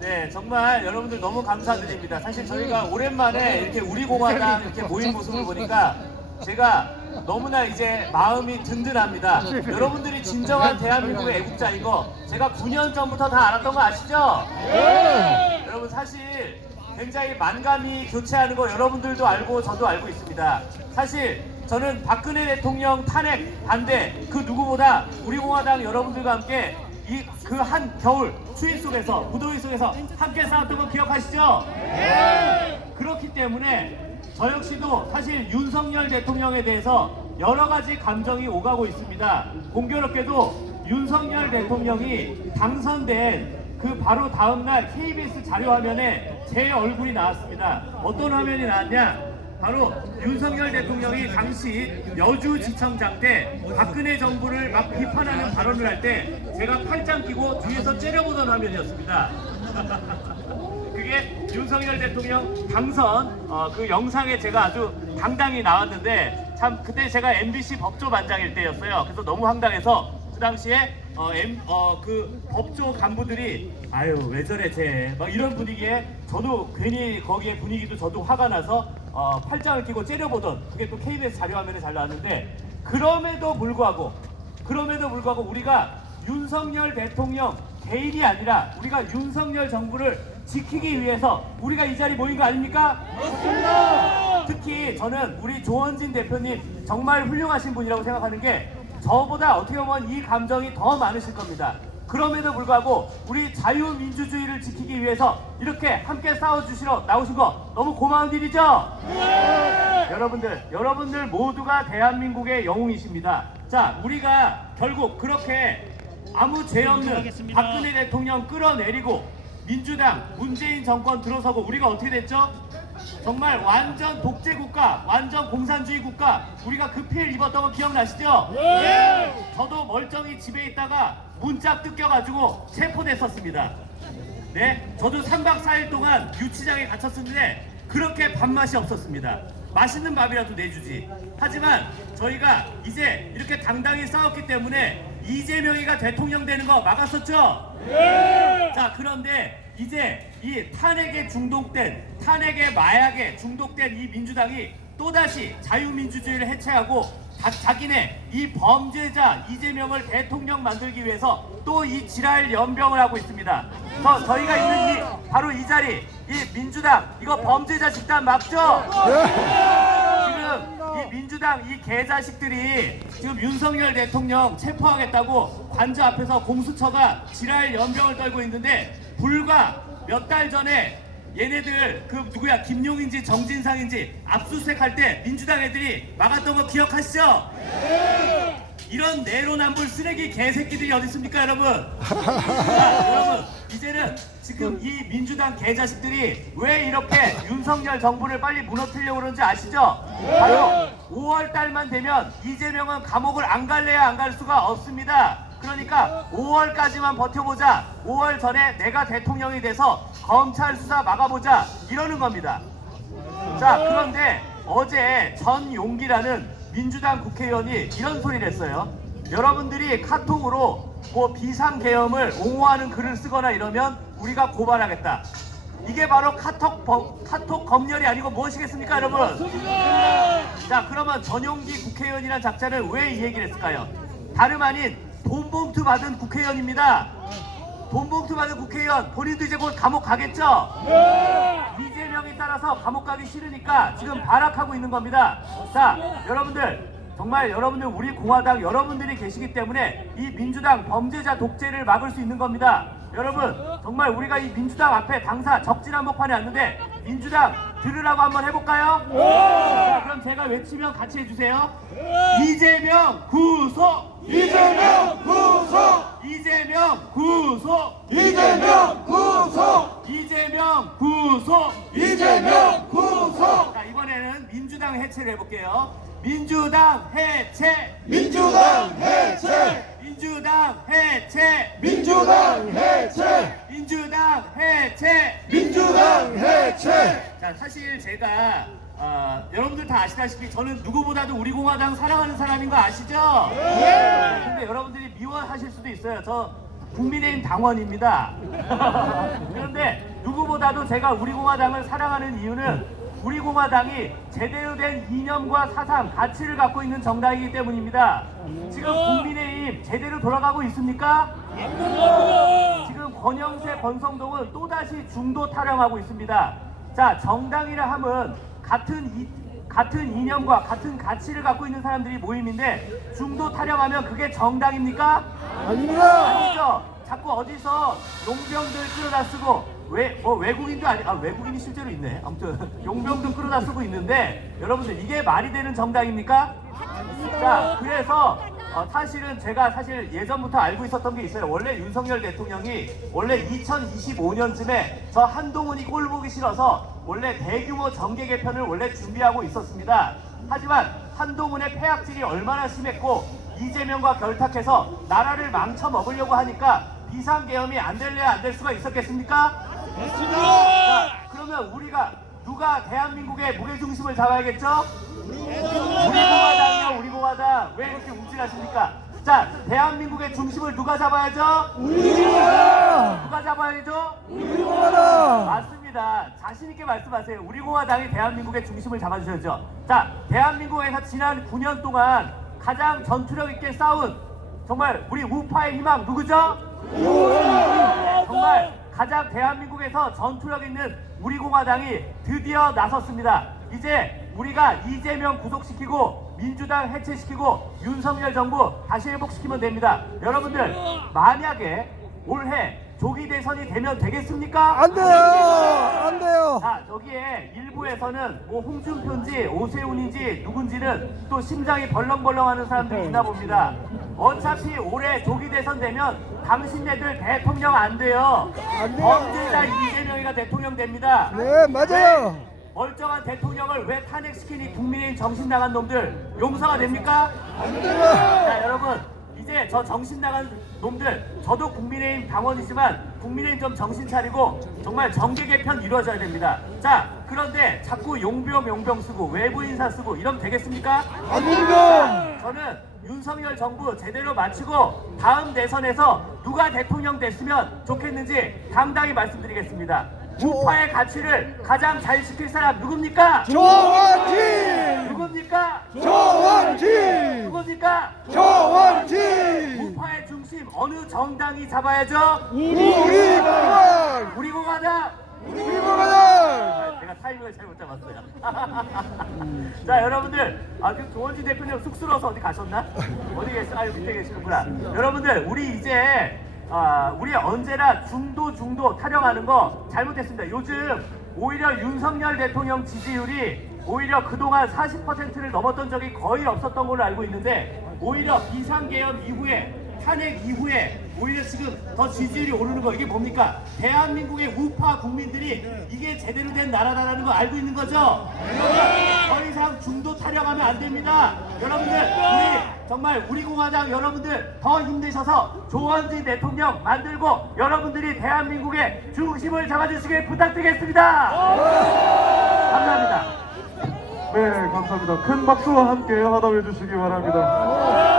네, 정말 여러분들 너무 감사드립니다. 사실 저희가 오랜만에 이렇게 우리 공화당 이렇게 모인 모습을 보니까 제가 너무나 이제 마음이 든든합니다. 여러분들이 진정한 대한민국의 애국자인 거 제가 9년 전부터 다 알았던 거 아시죠? 네. 여러분 사실 굉장히 만감이 교체하는 거 여러분들도 알고 저도 알고 있습니다. 사실 저는 박근혜 대통령 탄핵 반대 그 누구보다 우리 공화당 여러분들과 함께 그 한 겨울 추위 속에서 무더위 속에서 함께 싸웠던 거 기억하시죠? 네. 그렇기 때문에 저 역시도 사실 윤석열 대통령에 대해서 여러 가지 감정이 오가고 있습니다. 공교롭게도 윤석열 대통령이 당선된 그 바로 다음날 KBS 자료 화면에 제 얼굴이 나왔습니다. 어떤 화면이 나왔냐? 바로 윤석열 대통령이 당시 여주지청장 때 박근혜 정부를 막 비판하는 발언을 할 때 제가 팔짱 끼고 뒤에서 째려보던 화면이었습니다. 그게 윤석열 대통령 당선 그 영상에 제가 아주 당당히 나왔는데 참 그때 제가 MBC 법조반장일 때였어요. 그래서 너무 황당해서 그 당시에 그 법조 간부들이 아유 왜 저래 쟤 막 이런 분위기에 저도 괜히 거기에 분위기도 저도 화가 나서 팔짱을 끼고 째려보던 그게 또 KBS 자료화면에 잘 나왔는데 그럼에도 불구하고 우리가 윤석열 대통령 개인이 아니라 우리가 윤석열 정부를 지키기 위해서 우리가 이 자리 모인 거 아닙니까? 맞습니다. 특히 저는 우리 조원진 대표님 정말 훌륭하신 분이라고 생각하는 게 저보다 어떻게 보면 이 감정이 더 많으실 겁니다. 그럼에도 불구하고 우리 자유민주주의를 지키기 위해서 이렇게 함께 싸워주시러 나오신 거 너무 고마운 일이죠? 네! 여러분들 모두가 대한민국의 영웅이십니다. 자, 우리가 결국 그렇게 아무 죄 없는 박근혜 대통령 끌어내리고 민주당, 문재인 정권 들어서고 우리가 어떻게 됐죠? 정말 완전 독재 국가, 완전 공산주의 국가 우리가 그 피해를 입었던 거 기억나시죠? 네! 저도 멀쩡히 집에 있다가 문짝 뜯겨가지고 체포됐었습니다. 네, 저도 3박 4일 동안 유치장에 갇혔었는데 그렇게 밥맛이 없었습니다. 맛있는 밥이라도 내주지. 하지만 저희가 이제 이렇게 당당히 싸웠기 때문에 이재명이가 대통령 되는 거 막았었죠? 네! 자, 그런데 이제 이 탄핵의 마약에 중독된 이 민주당이 또다시 자유민주주의를 해체하고 자기네 이 범죄자 이재명을 대통령 만들기 위해서 또 이 지랄 연병을 하고 있습니다. 저희가 있는 바로 이 자리, 이 민주당 이거 범죄자 집단 맞죠? 지금 이 민주당 이 개자식들이 지금 윤석열 대통령 체포하겠다고 관저 앞에서 공수처가 지랄 연병을 떨고 있는데 불과 몇 달 전에 얘네들 그 누구야 김용인지 정진상인지 압수수색할 때 민주당 애들이 막았던 거 기억하시죠? 네! 이런 내로남불 쓰레기 개새끼들이 어디 있습니까 여러분? 자, 여러분 이제는 지금 이 민주당 개자식들이 왜 이렇게 윤석열 정부를 빨리 무너뜨리려고 그러는지 아시죠? 바로 5월 달만 되면 이재명은 감옥을 안 갈래야 안 갈 수가 없습니다. 그러니까 5월까지만 버텨보자. 5월 전에 내가 대통령이 돼서 검찰 수사 막아보자 이러는 겁니다. 자, 그런데 어제 전용기라는 민주당 국회의원이 이런 소리를 했어요. 여러분들이 카톡으로 뭐 비상계엄을 옹호하는 글을 쓰거나 이러면 우리가 고발하겠다. 이게 바로 카톡 검열이 아니고 무엇이겠습니까 여러분? 자, 그러면 전용기 국회의원이란 작자는 왜 이 얘기를 했을까요? 다름 아닌 돈봉투 받은 국회의원입니다. 돈봉투 받은 국회의원 본인도 이제 곧 감옥 가겠죠? 네! 이재명이 따라서 감옥 가기 싫으니까 지금 발악하고 있는 겁니다. 자, 여러분들 정말 여러분들 우리 공화당 여러분들이 계시기 때문에 이 민주당 범죄자 독재를 막을 수 있는 겁니다. 여러분 정말 우리가 이 민주당 앞에 당사 적진 한복판에 왔는데 민주당 들으라고 한번 해볼까요? 자, 그럼 제가 외치면 같이 해주세요. 이재명 구속! 이재명 구속! 이재명 구속! 이재명 구속! 이재명 구속! 이재명 구속! 자, 이번에는 민주당 해체를 해볼게요. 민주당 해체! 민주당 해체! 민주당 해체! 민주당 해체! 민주당 해체! 민주당 해체! 자, 사실 제가 여러분들 다 아시다시피 저는 누구보다도 우리 공화당 사랑하는 사람인 거 아시죠? 네. 근데 여러분들이 미워하실 수도 있어요. 저 국민의힘 당원입니다. 그런데 무엇보다도 제가 우리 공화당을 사랑하는 이유는 우리 공화당이 제대로 된 이념과 사상, 가치를 갖고 있는 정당이기 때문입니다. 지금 국민의힘 제대로 돌아가고 있습니까? 지금 권영세, 권성동은 또다시 중도 타령하고 있습니다. 자, 정당이라 함은 같은 이념과 같은 가치를 갖고 있는 사람들이 모임인데 중도 타령하면 그게 정당입니까? 아닙니다. 아니죠. 자꾸 어디서 용병들 끌어다 쓰고 외국인도 외국인이 실제로 있네. 아무튼 용병도 끌어다 쓰고 있는데 여러분들 이게 말이 되는 정당입니까? 자, 그래서 사실은 제가 예전부터 알고 있었던 게 있어요. 원래 윤석열 대통령이 원래 2025년쯤에 저 한동훈이 꼴 보기 싫어서 원래 대규모 정계 개편을 원래 준비하고 있었습니다. 하지만 한동훈의 폐악질이 얼마나 심했고 이재명과 결탁해서 나라를 망쳐 먹으려고 하니까 비상계엄이 안 될래야 안 될 수가 있었겠습니까? 자, 그러면 우리가 누가 대한민국의 무게중심을 잡아야겠죠? 우리 공화당이요, 우리 공화당. 왜 이렇게 움찔하십니까? 자, 대한민국의 중심을 누가 잡아야죠? 우리 공화당. 누가 잡아야죠? 우리 공화당. 맞습니다. 자신있게 말씀하세요. 우리 공화당이 대한민국의 중심을 잡아주셔야죠. 자, 대한민국에서 지난 9년 동안 가장 전투력 있게 싸운 정말 우리 우파의 희망 누구죠? 정말 가장 대한민국에서 전투력 있는 우리 공화당이 드디어 나섰습니다. 이제 우리가 이재명 구속시키고 민주당 해체시키고 윤석열 정부 다시 회복시키면 됩니다. 여러분들 만약에 올해 조기 대선이 되면 되겠습니까? 안 돼요. 안 돼요. 자, 저기에 일부에서는 뭐 홍준표인지 오세훈인지 누군지는 또 심장이 벌렁벌렁하는 사람들이 있나 봅니다. 어차피 올해 조기 대선 되면 당신네들 대통령 안 돼요. 안 돼요. 언제나 이재명이가 대통령 됩니다. 네, 맞아요. 왜 멀쩡한 대통령을 왜 탄핵시키니 국민의힘 정신 나간 놈들 용서가 됩니까? 안 돼요. 자, 여러분 이제 저 정신 나간 놈들, 저도 국민의힘 당원이지만 국민의힘 좀 정신 차리고 정말 정계 개편 이루어져야 됩니다. 자, 그런데 자꾸 용병 쓰고 외부 인사 쓰고 이러면 되겠습니까? 안 됩니다. 저는 윤석열 정부 제대로 마치고 다음 대선에서 누가 대통령 됐으면 좋겠는지 당당히 말씀드리겠습니다. 우파의 가치를 가장 잘 지킬 사람 누굽니까? 조원진. 누굽니까? 조원진. 누굽니까? 조원진. 우파의 중심 어느 정당이 잡아야죠? 우리 공화당. 우리 공화당. 우리 공화당. 제가 타이밍을 잘못 잡았어요. 자, 여러분들, 그 조원진 대표님 쑥스러워서 어디 가셨나? 어디 계시? 밑에 계시는구나. 여러분들, 우리 이제 우리 언제나 중도 타령하는 거 잘못했습니다. 요즘 오히려 윤석열 대통령 지지율이 오히려 그동안 40%를 넘었던 적이 거의 없었던 걸로 알고 있는데 오히려 비상계엄 이후에 탄핵 이후에 오히려 지금 더 지지율이 오르는 거 이게 뭡니까? 대한민국의 우파 국민들이 이게 제대로 된 나라다라는 거 알고 있는 거죠? 더 이상 중도 타령하면 안 됩니다. 여러분들 정말 우리 공화당 여러분들 더 힘내셔서 조원진 대통령 만들고 여러분들이 대한민국의 중심을 잡아주시길 부탁드리겠습니다. 감사합니다. 네, 감사합니다. 큰 박수와 함께 화답해 주시기 바랍니다.